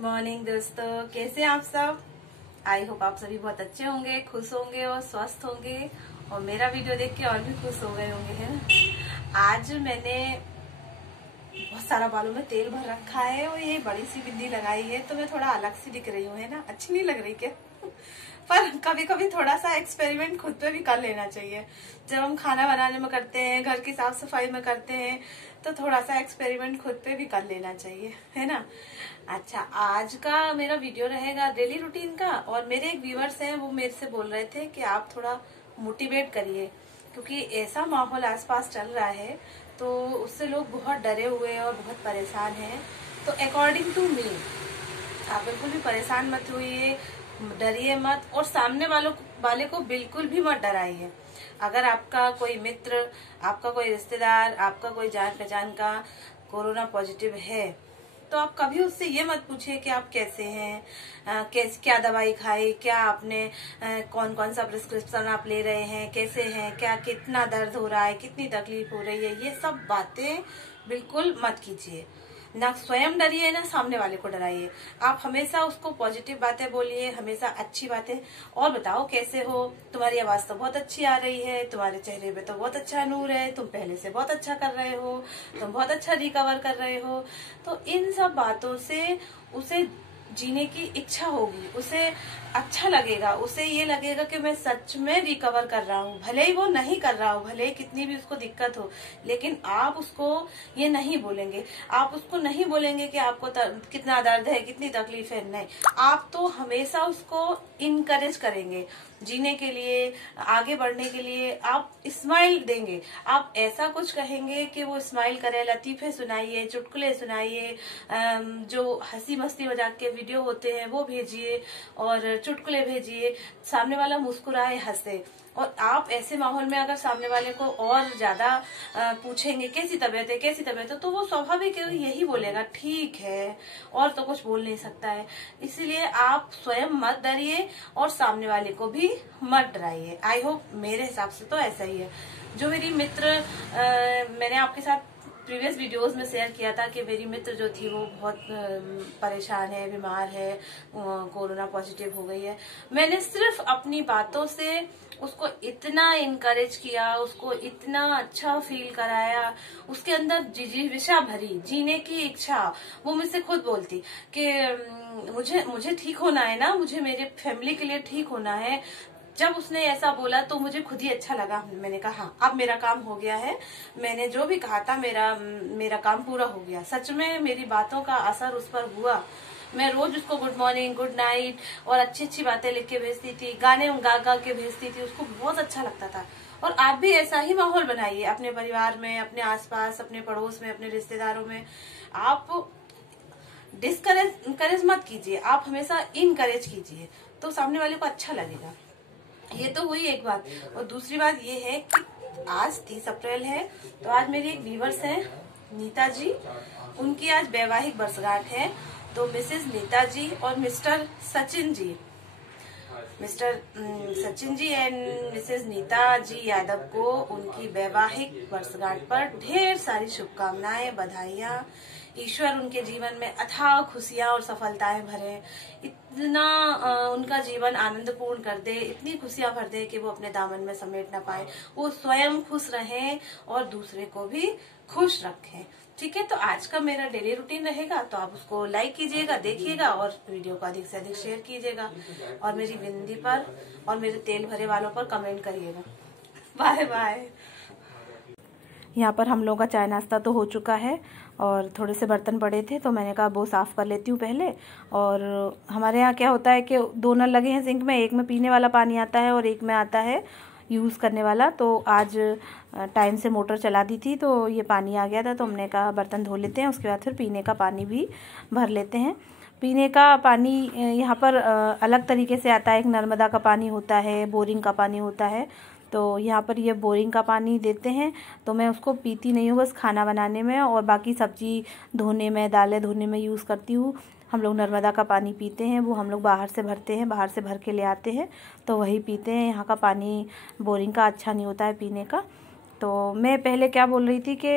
Good morning दोस्तों, कैसे आप सब। आई होप आप सभी बहुत अच्छे होंगे, खुश होंगे और स्वस्थ होंगे और मेरा वीडियो देख के और भी खुश हो गए होंगे, है ना। आज मैंने बहुत सारा बालों में तेल भर रखा है और ये बड़ी सी बिंदी लगाई है तो मैं थोड़ा अलग सी दिख रही हूँ, है ना। अच्छी नहीं लग रही क्या? पर कभी कभी थोड़ा सा एक्सपेरिमेंट खुद पे भी कर लेना चाहिए। जब हम खाना बनाने में करते हैं, घर की साफ सफाई में करते हैं, तो थोड़ा सा एक्सपेरिमेंट खुद पे भी कर लेना चाहिए, है ना। अच्छा, आज का मेरा वीडियो रहेगा डेली रूटीन का और मेरे एक व्यूअर्स हैं, वो मेरे से बोल रहे थे कि आप थोड़ा मोटिवेट करिए, क्योंकि ऐसा माहौल आसपास चल रहा है तो उससे लोग बहुत डरे हुए हैं और बहुत परेशान हैं। तो अकॉर्डिंग टू मी, आप बिल्कुल भी परेशान मत होइए, डरिए मत और सामने वाले को बिल्कुल भी मत डराइए। अगर आपका कोई मित्र, आपका कोई रिश्तेदार, आपका कोई जान पहचान का कोरोना पॉजिटिव है तो आप कभी उससे ये मत पूछिए कि आप कैसे हैं, क्या दवाई खाई, क्या आपने कौन कौन सा प्रिस्क्रिप्शन आप ले रहे हैं, कैसे हैं, क्या कितना दर्द हो रहा है, कितनी तकलीफ हो रही है। ये सब बातें बिल्कुल मत कीजिए। ना स्वयं डरिए ना सामने वाले को डराइए। आप हमेशा उसको पॉजिटिव बातें बोलिए, हमेशा अच्छी बातें। और बताओ कैसे हो, तुम्हारी आवाज तो बहुत अच्छी आ रही है, तुम्हारे चेहरे पे तो बहुत अच्छा नूर है, तुम पहले से बहुत अच्छा कर रहे हो, तुम बहुत अच्छा रिकवर कर रहे हो। तो इन सब बातों से उसे जीने की इच्छा होगी, उसे अच्छा लगेगा, उसे ये लगेगा कि मैं सच में रिकवर कर रहा हूँ। भले ही वो नहीं कर रहा हो, भले ही कितनी भी उसको दिक्कत हो, लेकिन आप उसको ये नहीं बोलेंगे। आप उसको नहीं बोलेंगे कि आपको कितना दर्द है, कितनी तकलीफ है, नहीं। आप तो हमेशा उसको इनकरेज करेंगे जीने के लिए, आगे बढ़ने के लिए। आप स्माइल देंगे, आप ऐसा कुछ कहेंगे कि वो स्माइल करे, लतीफे सुनाइए, चुटकुले सुनाइए, जो हंसी मस्ती मजाक के वीडियो होते हैं वो भेजिए और चुटकुले भेजिए, सामने वाला मुस्कुराए, हंसे। और आप ऐसे माहौल में अगर सामने वाले को और ज्यादा पूछेंगे कैसी तबीयत है, कैसी तबीयत है, तो वो स्वाभाविक यही बोलेगा, ठीक है, और तो कुछ बोल नहीं सकता है। इसीलिए आप स्वयं मत डरिए और सामने वाले को भी मत डराइए। आई होप, मेरे हिसाब से तो ऐसा ही है। जो मेरी मित्र, मैंने आपके साथ प्रीवियस वीडियोस में शेयर किया था कि मेरी मित्र जो थी वो बहुत परेशान है, बीमार है, कोरोना पॉजिटिव हो गई है। मैंने सिर्फ अपनी बातों से उसको इतना इनकरेज किया, उसको इतना अच्छा फील कराया, उसके अंदर जिज्ञासा भरी, जीने की इच्छा। वो मुझसे खुद बोलती कि मुझे ठीक होना है ना, मुझे मेरे फैमिली के लिए ठीक होना है। जब उसने ऐसा बोला तो मुझे खुद ही अच्छा लगा। मैंने कहा हाँ, अब मेरा काम हो गया है, मैंने जो भी कहा था मेरा काम पूरा हो गया। सच में मेरी बातों का असर उस पर हुआ। मैं रोज उसको गुड मॉर्निंग, गुड नाइट और अच्छी अच्छी बातें लिख के भेजती थी, गाने गा गा के भेजती थी, उसको बहुत अच्छा लगता था। और आप भी ऐसा ही माहौल बनाइए अपने परिवार में, अपने आसपास, अपने पड़ोस में, अपने रिश्तेदारों में। आप डिस्करेज मत कीजिए, आप हमेशा इनकरेज कीजिए, तो सामने वाले को अच्छा लगेगा। ये तो हुई एक बात। और दूसरी बात ये है कि आज 30 अप्रैल है, तो आज मेरी एक व्यूवर्स है नीता जी, उनकी आज वैवाहिक वर्षगांठ है। तो मिसेज नीता जी और Mr Sachin ji and Mrs Nita ji Yadav को उनकी वैवाहिक वर्षगांठ पर ढेर सारी शुभकामनाएं, बधाइयां। ईश्वर उनके जीवन में अथाह खुशियां और सफलताएं भरे, इतना उनका जीवन आनंदपूर्ण कर दे, इतनी खुशियां भर दे कि वो अपने दामन में समेट ना पाए। वो स्वयं खुश रहें और दूसरे को भी खुश रखें। ठीक है, तो आज का मेरा डेली रूटीन रहेगा, तो आप उसको लाइक कीजिएगा, देखिएगा और वीडियो को अधिक से अधिक शेयर कीजिएगा और मेरी बिंदी पर और मेरे तेल भरे वालों पर कमेंट करिएगा। Bye bye. यहाँ पर हम लोगों का चाय नाश्ता तो हो चुका है और थोड़े से बर्तन पड़े थे तो मैंने कहा वो साफ़ कर लेती हूँ पहले। और हमारे यहाँ क्या होता है कि 2 नल लगे हैं सिंक में, एक में पीने वाला पानी आता है और एक में आता है यूज़ करने वाला। तो आज टाइम से मोटर चला दी थी तो ये पानी आ गया था, तो हमने कहा बर्तन धो लेते हैं, उसके बाद फिर पीने का पानी भी भर लेते हैं। पीने का पानी यहाँ पर अलग तरीके से आता है, एक नर्मदा का पानी होता है, बोरिंग का पानी होता है। तो यहाँ पर ये बोरिंग का पानी देते हैं, तो मैं उसको पीती नहीं हूँ, बस खाना बनाने में और बाकी सब्जी धोने में, दालें धोने में यूज़ करती हूँ। हम लोग नर्मदा का पानी पीते हैं, वो हम लोग बाहर से भरते हैं, बाहर से भर के ले आते हैं तो वही पीते हैं। यहाँ का पानी बोरिंग का अच्छा नहीं होता है पीने का। तो मैं पहले क्या बोल रही थी कि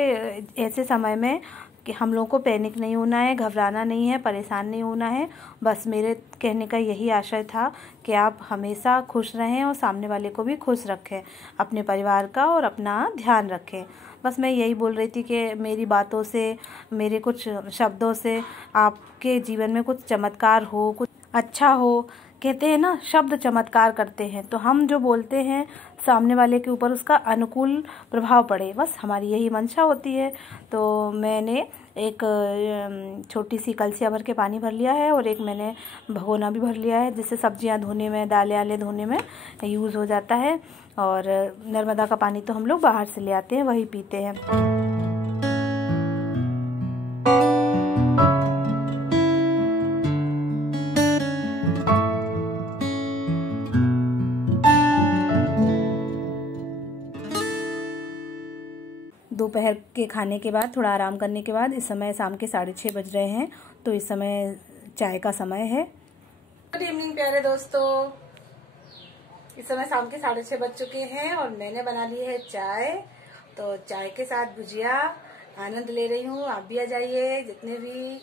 ऐसे समय में कि हम लोगों को पैनिक नहीं होना है, घबराना नहीं है, परेशान नहीं होना है। बस मेरे कहने का यही आशय था कि आप हमेशा खुश रहें और सामने वाले को भी खुश रखें, अपने परिवार का और अपना ध्यान रखें। बस मैं यही बोल रही थी कि मेरी बातों से, मेरे कुछ शब्दों से आपके जीवन में कुछ चमत्कार हो, कुछ अच्छा हो। कहते हैं ना, शब्द चमत्कार करते हैं, तो हम जो बोलते हैं सामने वाले के ऊपर उसका अनुकूल प्रभाव पड़े, बस हमारी यही मंशा होती है। तो मैंने एक छोटी सी कलसिया भर के पानी भर लिया है और एक मैंने भगोना भी भर लिया है, जिससे सब्जियां धोने में, दालें आले धोने में यूज़ हो जाता है। और नर्मदा का पानी तो हम लोग बाहर से ले आते हैं, वही पीते हैं। दोपहर के खाने के बाद, थोड़ा आराम करने के बाद, इस समय शाम के 6:30 बज रहे हैं, तो इस समय चाय का समय है। गुड इवनिंग प्यारे दोस्तों, इस समय शाम के 6:30 बज चुके हैं और मैंने बना ली है चाय। तो चाय के साथ भुजिया आनंद ले रही हूँ। आप भी आ जाइए, जितने भी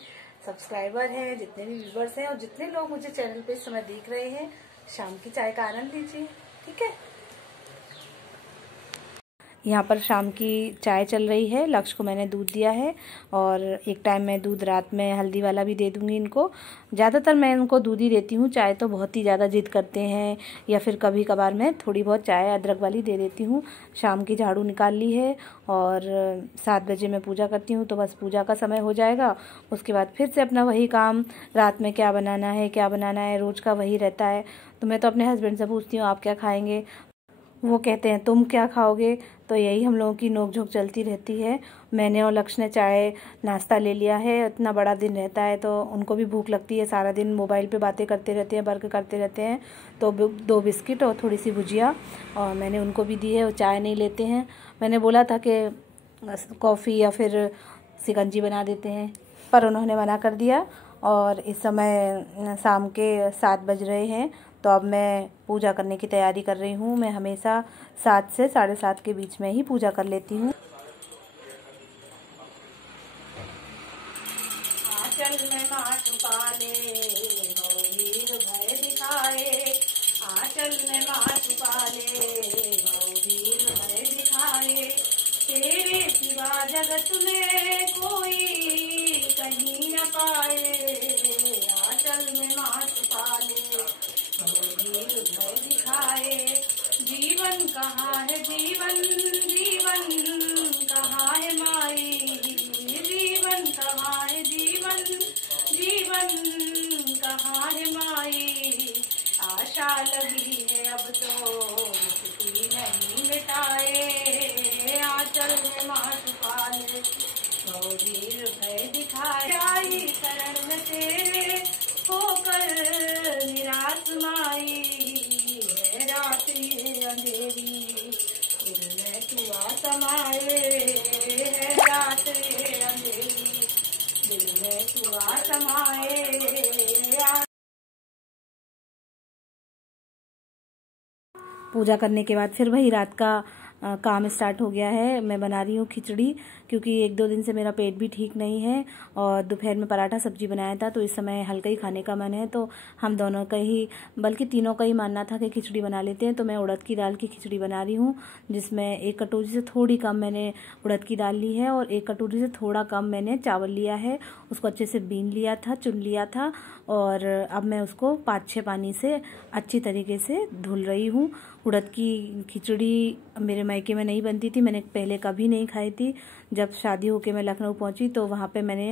सब्सक्राइबर हैं, जितने भी व्यूवर्स हैं और जितने लोग मुझे चैनल पे इस समय देख रहे हैं, शाम की चाय का आनंद लीजिए, ठीक है। यहाँ पर शाम की चाय चल रही है। लक्ष्य को मैंने दूध दिया है और एक टाइम मैं दूध रात में हल्दी वाला भी दे दूँगी इनको। ज़्यादातर मैं इनको दूध ही देती हूँ, चाय तो बहुत ही ज़्यादा जिद करते हैं, या फिर कभी कभार मैं थोड़ी बहुत चाय अदरक वाली दे देती हूँ। शाम की झाड़ू निकाल ली है और 7 बजे मैं पूजा करती हूँ, तो बस पूजा का समय हो जाएगा। उसके बाद फिर से अपना वही काम, रात में क्या बनाना है, रोज़ का वही रहता है। तो मैं तो अपने हस्बैंड से पूछती हूँ आप क्या खाएँगे, वो कहते हैं तुम क्या खाओगे। तो यही हम लोगों की नोक-झोंक चलती रहती है। मैंने और लक्ष्य ने चाय नाश्ता ले लिया है। इतना बड़ा दिन रहता है तो उनको भी भूख लगती है, सारा दिन मोबाइल पे बातें करते रहते हैं, वर्क करते रहते हैं। तो 2 बिस्किट और थोड़ी सी भुजिया और मैंने उनको भी दी है। वो चाय नहीं लेते हैं। मैंने बोला था कि कॉफ़ी या फिर शिकंजी बना देते हैं, पर उन्होंने मना कर दिया। और इस समय शाम के 7 बज रहे हैं, तो अब मैं पूजा करने की तैयारी कर रही हूँ। मैं हमेशा 7 से 7:30 के बीच में ही पूजा कर लेती हूँ। आंचल में माँ छुपा ले, हो वीर भय दिखाए। आंचल में माँ छुपा ले, हो वीर भय दिखाए। तेरे सिवा जगत में कोई कहीं न पाए। आंचल में माँ छुपा ले, भय दिखाए। जीवन कहाँ है जीवन, जीवन कहाँ है माई। जीवन कहाँ है जीवन, जीवन कहाँ है माई। आशा लगी है अब तो किसी नहीं मिटाए। आंचल में माँ छुपा ले, वीर भय दिखाए। आई शरण में तेरे होकर निराश माई। है रात ये अंधेरी, दिल में तू आ समाए। है रात ये अंधेरी, दिल में तू आ समाए। पूजा करने के बाद फिर वही रात का काम स्टार्ट हो गया है। मैं बना रही हूँ खिचड़ी, क्योंकि 1-2 दिन से मेरा पेट भी ठीक नहीं है और दोपहर में पराठा सब्जी बनाया था, तो इस समय हल्का ही खाने का मन है। तो हम दोनों का ही, बल्कि तीनों का ही मानना था कि खिचड़ी बना लेते हैं। तो मैं उड़द की दाल की खिचड़ी बना रही हूँ, जिसमें 1 कटोरी से थोड़ी कम मैंने उड़द की दाल ली है और 1 कटोरी से थोड़ा कम मैंने चावल लिया है। उसको अच्छे से बीन लिया था, चुन लिया था और अब मैं उसको 5-6 पानी से अच्छी तरीके से धुल रही हूँ। उड़द की खिचड़ी मेरे मायके में नहीं बनती थी, मैंने पहले कभी नहीं खाई थी। जब शादी होके मैं लखनऊ पहुंची तो वहाँ पे मैंने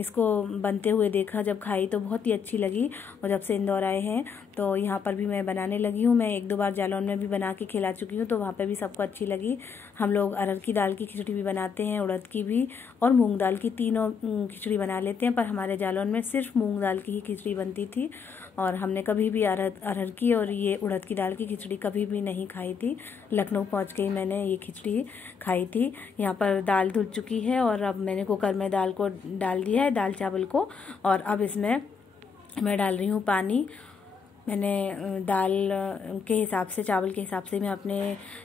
इसको बनते हुए देखा, जब खाई तो बहुत ही अच्छी लगी। और जब से इंदौर आए हैं तो यहाँ पर भी मैं बनाने लगी हूँ। मैं 1-2 बार जालौन में भी बना के खिला चुकी हूँ, तो वहाँ पे भी सबको अच्छी लगी। हम लोग अरहर की दाल की खिचड़ी भी बनाते हैं, उड़द की भी और मूँग दाल की, तीनों खिचड़ी बना लेते हैं। पर हमारे जालौन में सिर्फ मूँग दाल की ही खिचड़ी बनती थी और हमने कभी भी अरहर की और ये उड़द की दाल की खिचड़ी कभी भी नहीं खाई थी। लखनऊ पहुंच के ही मैंने ये खिचड़ी खाई थी। यहाँ पर दाल धुल चुकी है और अब मैंने कुकर में दाल को डाल दिया है, दाल चावल को, और अब इसमें मैं डाल रही हूँ पानी। मैंने दाल के हिसाब से, चावल के हिसाब से मैं अपने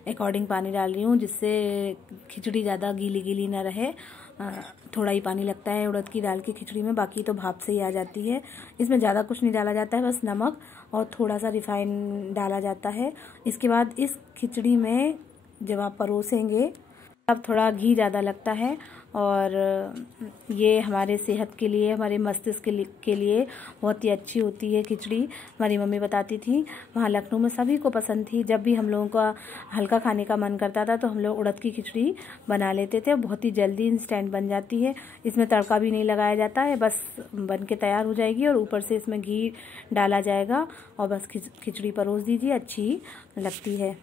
अकॉर्डिंग पानी डाल रही हूँ, जिससे खिचड़ी ज़्यादा गीली गीली ना रहे। थोड़ा ही पानी लगता है उड़द की दाल की खिचड़ी में, बाकी तो भाप से ही आ जाती है। इसमें ज़्यादा कुछ नहीं डाला जाता है, बस नमक और थोड़ा सा रिफाइन डाला जाता है। इसके बाद इस खिचड़ी में जब आप परोसेंगे तब थोड़ा घी ज़्यादा लगता है, और ये हमारे सेहत के लिए, हमारे मस्तिष्क के लिए बहुत ही अच्छी होती है खिचड़ी। हमारी मम्मी बताती थी, वहाँ लखनऊ में सभी को पसंद थी। जब भी हम लोगों का हल्का खाने का मन करता था तो हम लोग उड़द की खिचड़ी बना लेते थे। बहुत ही जल्दी इंस्टेंट बन जाती है, इसमें तड़का भी नहीं लगाया जाता है, बस बन के तैयार हो जाएगी और ऊपर से इसमें घी डाला जाएगा और बस खिचड़ी परोस दीजिए, अच्छी लगती है।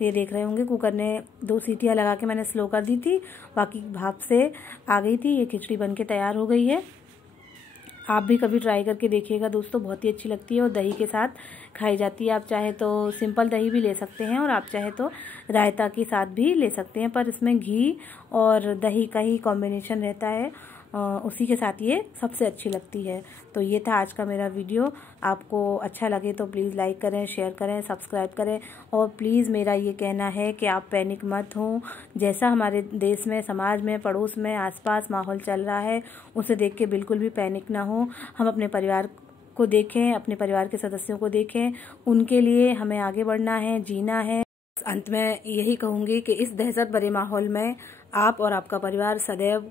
ये देख रहे होंगे कुकर ने 2 सीटियां लगा के मैंने स्लो कर दी थी, बाकी भाप से आ गई थी। ये खिचड़ी बनके तैयार हो गई है। आप भी कभी ट्राई करके देखिएगा दोस्तों, बहुत ही अच्छी लगती है और दही के साथ खाई जाती है। आप चाहे तो सिंपल दही भी ले सकते हैं और आप चाहे तो रायता के साथ भी ले सकते हैं, पर इसमें घी और दही का ही कॉम्बिनेशन रहता है, उसी के साथ ये सबसे अच्छी लगती है। तो ये था आज का मेरा वीडियो। आपको अच्छा लगे तो प्लीज़ लाइक करें, शेयर करें, सब्सक्राइब करें, और प्लीज़ मेरा ये कहना है कि आप पैनिक मत हों। जैसा हमारे देश में, समाज में, पड़ोस में, आसपास माहौल चल रहा है, उसे देख के बिल्कुल भी पैनिक ना हो। हम अपने परिवार को देखें, अपने परिवार के सदस्यों को देखें, उनके लिए हमें आगे बढ़ना है, जीना है। अंत में यही कहूँगी कि इस दहशत भरे माहौल में आप और आपका परिवार सदैव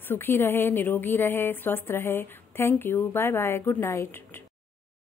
सुखी रहे, निरोगी रहे, स्वस्थ रहे। Thank you, bye bye, good night.